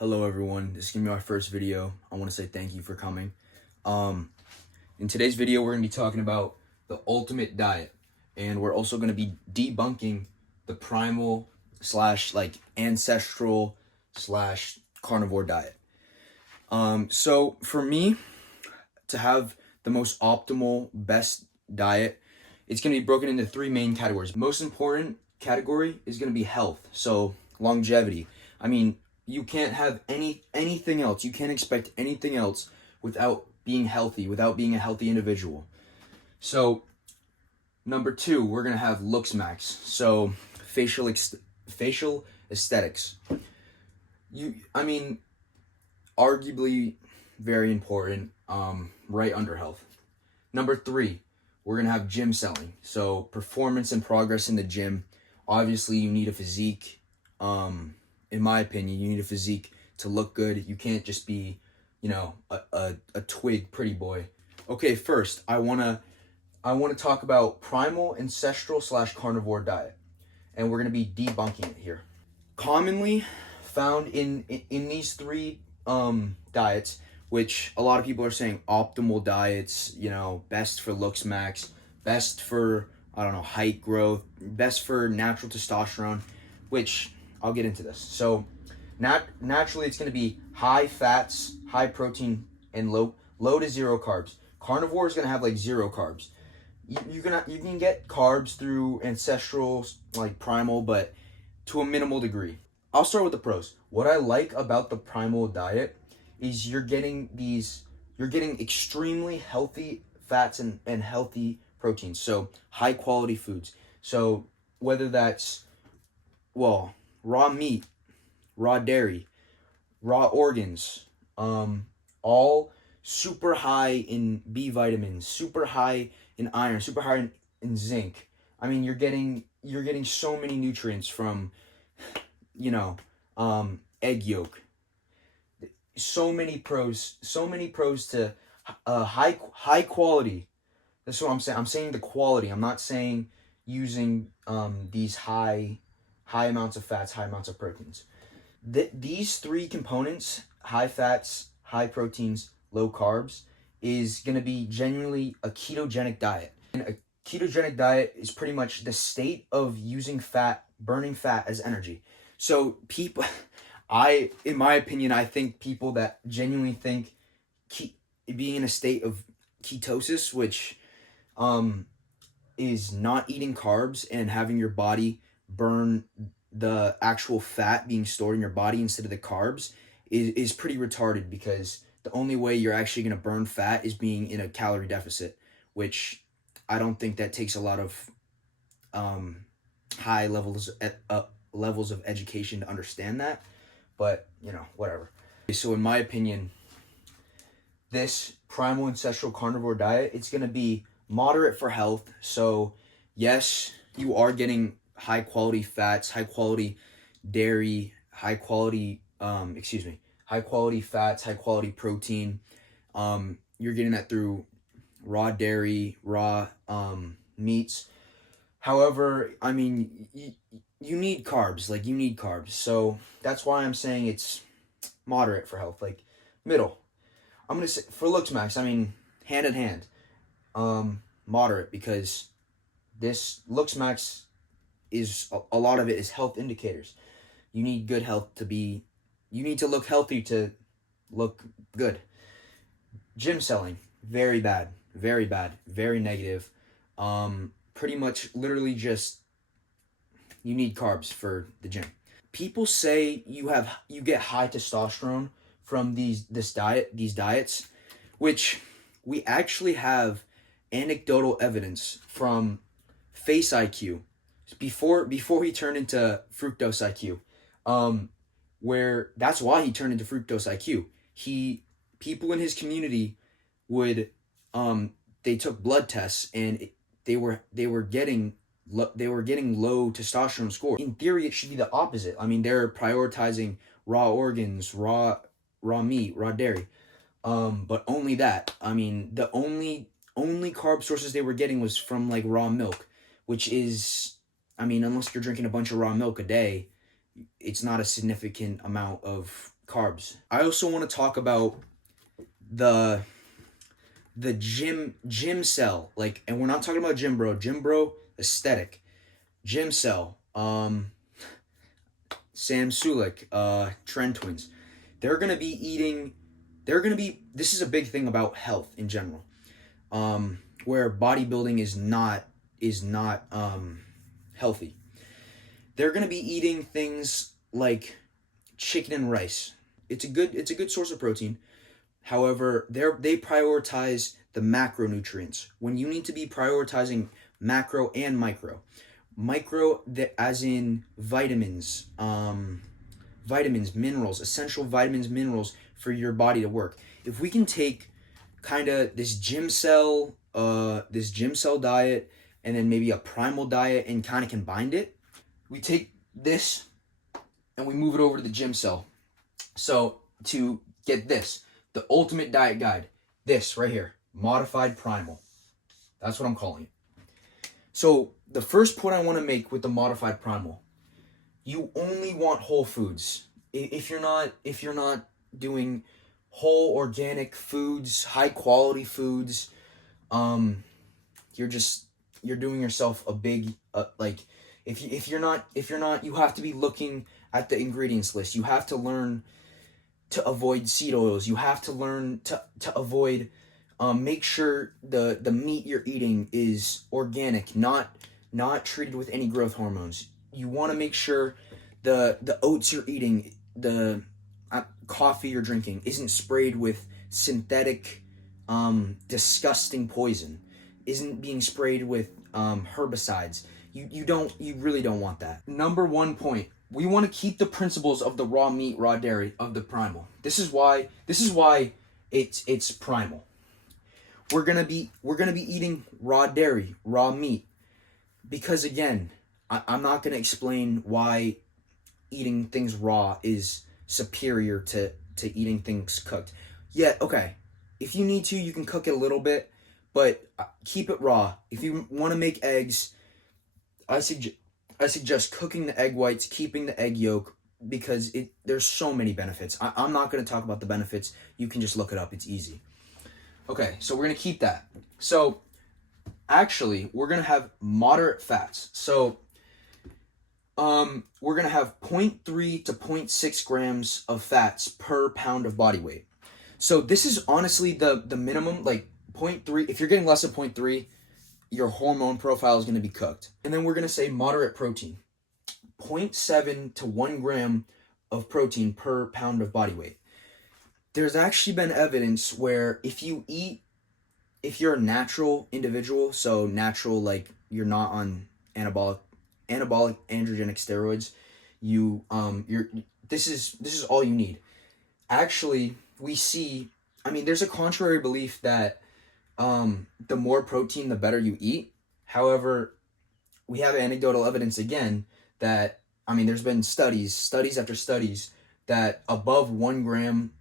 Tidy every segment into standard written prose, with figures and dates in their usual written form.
Hello everyone, this is going to be my first video. I want to say thank you for coming. In today's video, we're going to be talking about the ultimate diet. And we're also going to be debunking the primal slash ancestral slash carnivore diet. So for me, to have the most optimal, best diet, it's going to be broken into three main categories. Most important category is going to be health. So longevity. You can't have anything else. You can't expect anything else without being healthy, without being a healthy individual. So number two, we're gonna have looks max. So facial aesthetics. Arguably very important. Right under health. Number three, we're gonna have gym selling. So performance and progress in the gym. Obviously, you need a physique. In my opinion, you need a physique to look good. You can't just be, a twig pretty boy. Okay, first, I wanna talk about primal, ancestral / carnivore diet, and we're gonna be debunking it here. Commonly found in these three diets, which a lot of people are saying optimal diets, best for looks max, best for height growth, best for natural testosterone, which I'll get into this. So naturally it's going to be high fats, high protein, and low to zero carbs. Carnivore is going to have zero carbs. You can get carbs through ancestral primal, but to a minimal degree. I'll start with the pros. What I like about the primal diet is you're getting extremely healthy fats and healthy proteins. So high quality foods. So whether that's raw meat, raw dairy, raw organs, all super high in B vitamins, super high in iron, super high in zinc. You're getting so many nutrients from, egg yolk. So many pros to high quality. That's what I'm saying. I'm saying the quality. I'm not saying using these high amounts of fats, high amounts of proteins. These three components, high fats, high proteins, low carbs, is going to be genuinely a ketogenic diet. And a ketogenic diet is pretty much the state of using fat, burning fat as energy. So people, in my opinion, I think people that genuinely think being in a state of ketosis, which is not eating carbs and having your body burn the actual fat being stored in your body instead of the carbs is pretty retarded, because the only way you're actually going to burn fat is being in a calorie deficit, which I don't think that takes a lot of high levels of education to understand that, but whatever. So in my opinion, this primal ancestral carnivore diet, it's going to be moderate for health. So yes, you are getting high quality fats, high quality dairy, high quality fats, high quality protein. You're getting that through raw dairy, raw meats. However, you need carbs. You need carbs. So that's why I'm saying it's moderate for health, middle. I'm gonna say for looks max, hand in hand. Moderate, because this looks max is a lot of it is health indicators. You need good health you need to look healthy to look good. Gym selling, very bad, very negative. Pretty much literally just you need carbs for the gym. People say you get high testosterone from these diets, which we actually have anecdotal evidence from Face IQ before he turned into Fructose IQ, where that's why he turned into Fructose IQ. People in his community would they took blood tests, and they were getting low testosterone score. In theory, it should be the opposite. They're prioritizing raw organs, raw meat, raw dairy, but only that. The only carb sources they were getting was from raw milk, which is, unless you're drinking a bunch of raw milk a day, it's not a significant amount of carbs. I also want to talk about the gym cell, like, and we're not talking about gym bro aesthetic. Gym cell, Sam Sulik, Trend Twins. They're gonna be eating. This is a big thing about health in general, where bodybuilding is not healthy. They're gonna be eating things like chicken and rice. It's a good source of protein. However, they prioritize the macronutrients when you need to be prioritizing macro and micro. Micro, as in vitamins, minerals, essential vitamins, minerals for your body to work. If we can take kind of this gym cell diet and then maybe a primal diet and kind of combine it, we take this and we move it over to the gym cell. So to get this, the ultimate diet guide, this right here, modified primal. That's what I'm calling it. So the first point I want to make with the modified primal, you only want whole foods. If you're not doing whole organic foods, high quality foods, you're doing yourself a big like if you're not you have to be looking at the ingredients list. You have to learn to avoid seed oils. You have to learn to avoid make sure the meat you're eating is organic, not treated with any growth hormones. You want to make sure the oats you're eating, the coffee you're drinking isn't sprayed with synthetic disgusting poison, isn't being sprayed with herbicides. You really don't want that. Number one point, we want to keep the principles of the raw meat, raw dairy of the primal. This is why it's primal. We're gonna be eating raw dairy, raw meat, because again, I'm not gonna explain why eating things raw is superior to eating things cooked. Yeah, okay. If you need to, you can cook it a little bit, but keep it raw. If you want to make eggs, I suggest cooking the egg whites, keeping the egg yolk, because there's so many benefits. I'm not going to talk about the benefits. You can just look it up. It's easy. Okay, so we're going to keep that. So actually, we're going to have moderate fats. So we're going to have 0.3 to 0.6 grams of fats per pound of body weight. So this is honestly the minimum, like 0.3. If you're getting less than 0.3, your hormone profile is going to be cooked. And then we're going to say moderate protein. 0.7 to 1 gram of protein per pound of body weight. There's actually been evidence where if you're a natural individual, so natural, like you're not on anabolic androgenic steroids, this is all you need. Actually, we see, there's a contrary belief that the more protein, the better you eat. However, we have anecdotal evidence again that, there's been studies after studies that above 1 gram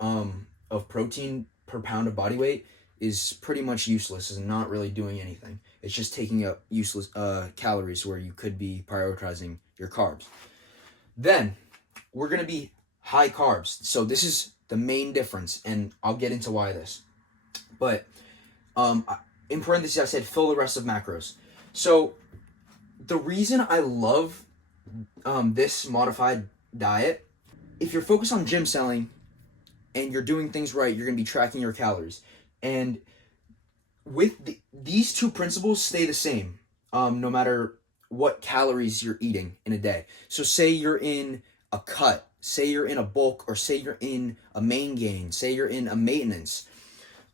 of protein per pound of body weight is pretty much useless, is not really doing anything. It's just taking up useless calories where you could be prioritizing your carbs. Then we're going to be high carbs. So this is the main difference, and I'll get into why this. But in parentheses, I said fill the rest of macros. So the reason I love this modified diet, if you're focused on gym selling and you're doing things right, you're going to be tracking your calories. And with these two principles stay the same no matter what calories you're eating in a day. So say you're in a cut, say you're in a bulk, or say you're in a main gain, say you're in a maintenance.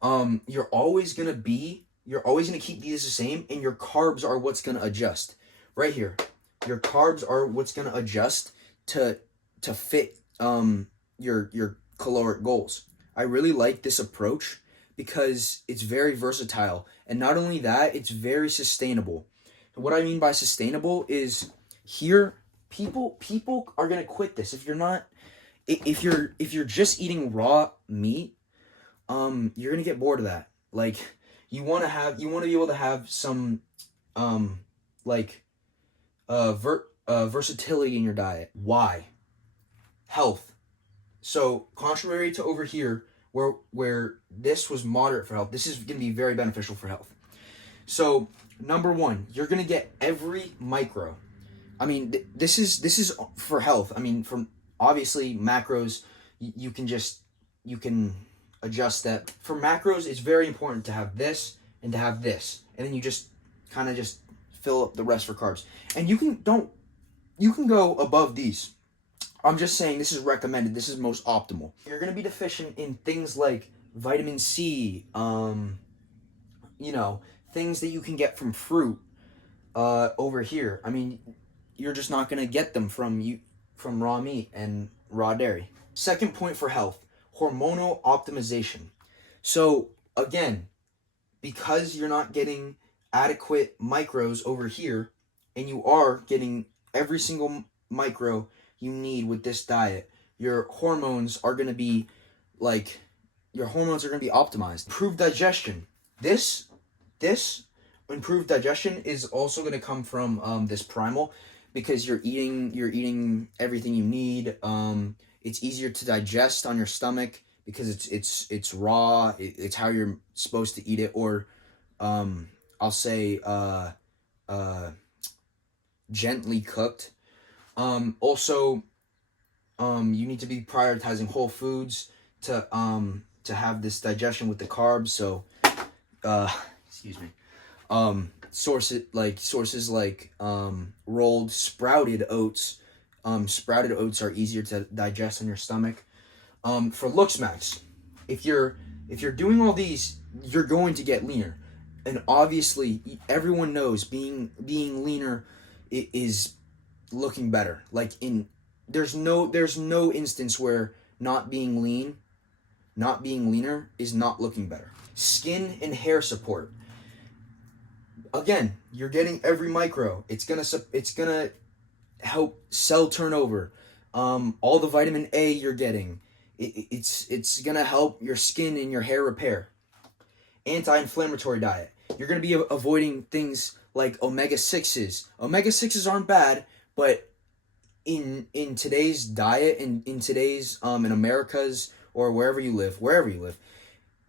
You're always gonna keep these the same, and your carbs are what's gonna adjust. Right here, your carbs are what's gonna adjust to fit your caloric goals. I really like this approach because it's very versatile, and not only that, it's very sustainable. And what I mean by sustainable is here people are gonna quit this if you're just eating raw meat. You're gonna get bored of that. Like you want to be able to have some versatility in your diet. Why? Health. So contrary to over here, where this was moderate for health, this is going to be very beneficial for health. So number one, you're going to get every micro. I mean, this is for health. I mean, from obviously macros, you can adjust that. For macros, it's very important to have this and to have this, and then you just kind of just fill up the rest for carbs. And you can go above these. I'm just saying this is recommended. This is most optimal. You're gonna be deficient in things like vitamin C, things that you can get from fruit over here. I mean, you're just not gonna get them from raw meat and raw dairy. Second point for health, hormonal optimization. So again, because you're not getting adequate micros over here, and you are getting every single micro you need with this diet, your hormones are going to be optimized. Improved digestion. This improved digestion is also going to come from this Primal, because you're eating everything you need. It's easier to digest on your stomach because it's raw. It's how you're supposed to eat it, or I'll say gently cooked. Also, you need to be prioritizing whole foods to have this digestion with the carbs. So, excuse me. Sources like rolled sprouted oats. Sprouted oats are easier to digest in your stomach. For looks max, if you're doing all these, you're going to get leaner, and obviously everyone knows being leaner is looking better. There's no instance where not being leaner is not looking better. Skin and hair support. Again, you're getting every micro. It's gonna help cell turnover. All the vitamin A you're getting. It's gonna help your skin and your hair repair. Anti-inflammatory diet. You're gonna be avoiding things like omega-6s. Omega-6s aren't bad, but in today's diet and in today's in America's or wherever you live,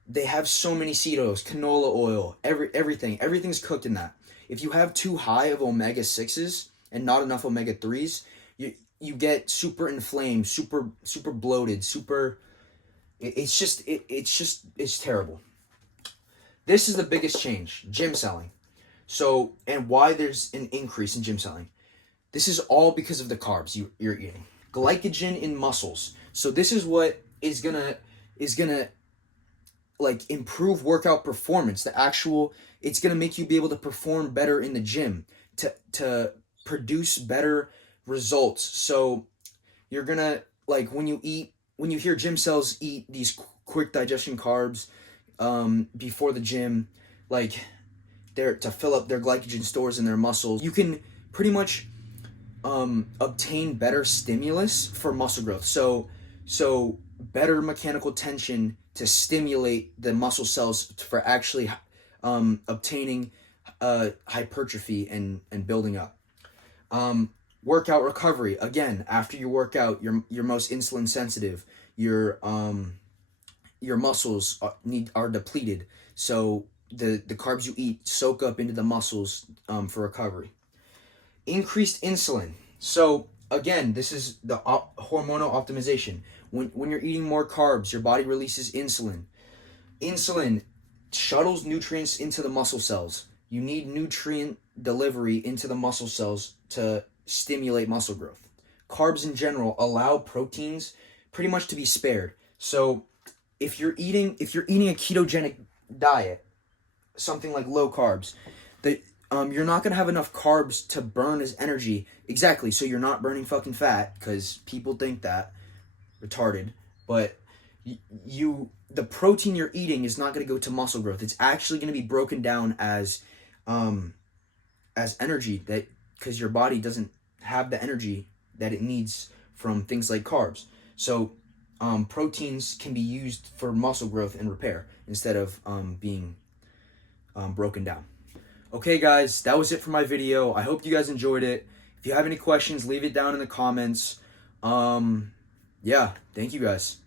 they have so many seed oils, canola oil, everything's cooked in that. If you have too high of omega-6s and not enough omega-3s, you get super inflamed, super bloated, it's terrible. This is the biggest change, gym selling. So, and why there's an increase in gym selling. This is all because of the carbs you're eating. Glycogen in muscles. So this is what is gonna improve workout performance. It's gonna make you be able to perform better in the gym, to produce better results. So you're gonna, when you hear gym cells eat these quick digestion carbs before the gym, they're to fill up their glycogen stores in their muscles, you can pretty much obtain better stimulus for muscle growth. So better mechanical tension to stimulate the muscle cells for actually obtaining hypertrophy and building up. Workout recovery. Again, after you work out, you're most insulin sensitive. Your muscles are depleted. So the carbs you eat soak up into the muscles for recovery. Increased insulin. So again, this is the hormonal optimization. When you're eating more carbs, your body releases insulin. Insulin shuttles nutrients into the muscle cells. You need nutrient delivery into the muscle cells to stimulate muscle growth. Carbs in general allow proteins pretty much to be spared. So if you're eating a ketogenic diet, something like low carbs, you're not going to have enough carbs to burn as energy. Exactly. So you're not burning fucking fat, because people think that. Retarded. But the protein you're eating is not going to go to muscle growth. It's actually going to be broken down as energy, because your body doesn't have the energy that it needs from things like carbs. So proteins can be used for muscle growth and repair instead of being broken down. Okay, guys, that was it for my video. I hope you guys enjoyed it. If you have any questions, leave it down in the comments. Yeah, thank you guys.